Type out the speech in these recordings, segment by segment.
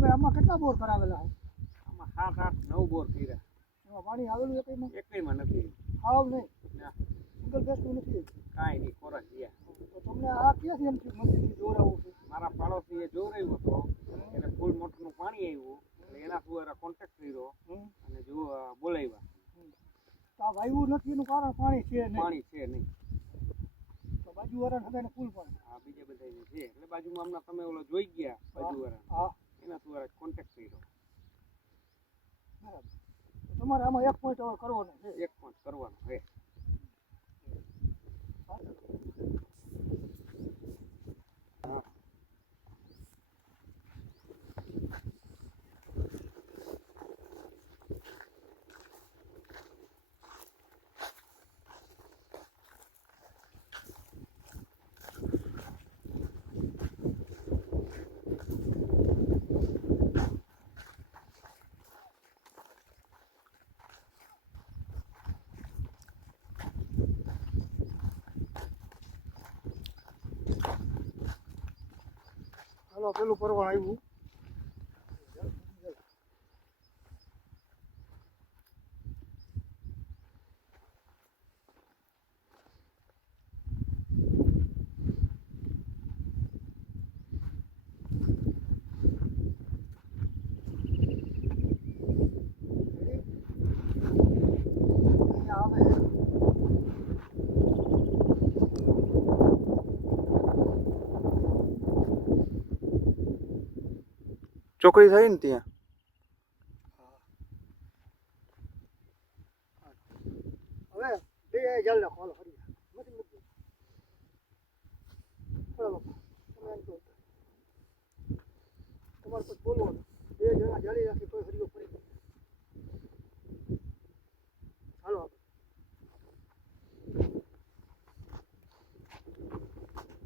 વિપુલભાઈ આમાં કેટલા બોર કરાવેલા છે? આમાં સાત આઠ નવ બોર કર્યા. એમાં પાણી આવેલું એકમાં એકઈમાં નથી. હાવ નહીં. સિંગલ બેસતું નથી. કાંઈ નહીં કોરસ ગયા. તો તમને આ ક્યાંથી એમ થયું મશીનથી જોડાવવું છે? મારા એ જોરાયું હતો. એને ફૂલ મોટરનું પાણી આવ્યું એટલે એના સુવારા કોન્ટેક્ટ કર્યો. અને જો બોલાવ્યા. તો આ વાયુ નથી એનું કારણ પાણી છે નહીં. પાણી છે નહીં. તો હતા ને ફૂલ પાણી. આ બીજા બધા છે. એટલે બાજુમાં હમણાં તમે ઓલો જોઈ ગયા બાજુવાળા હા. એના દ્વારા કોન્ટેક્ટ કર્યો. બરાબર. તમારે આમાં એક પોઈન્ટ કરવાનો છે. એક પોઈન્ટ કરવાનો હે. પેલું પરવાળ આવ્યું. ચોકડી થાય ને ત્યાં? હવે બે જલ નાખો હાલો ફરી. મશીન મૂકી તો. તમારે પછી બોલવાનું બે જણા જાળી રાખી કોઈ હરિયો ફરી જાય. હાલો આપણે.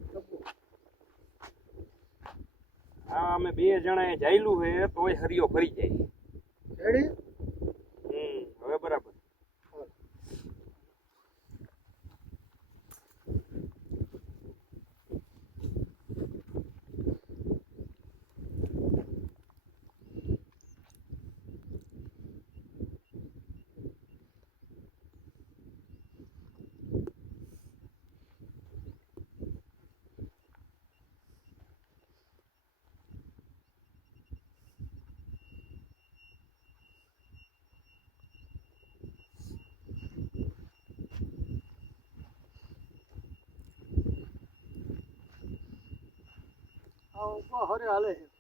ડબ્બો. આ અમે બે જણાએ જાયલું છે તોય હરિયો ફરી જાય રેડી હમ હવે બરાબર ઉપર હરે હાલે છે.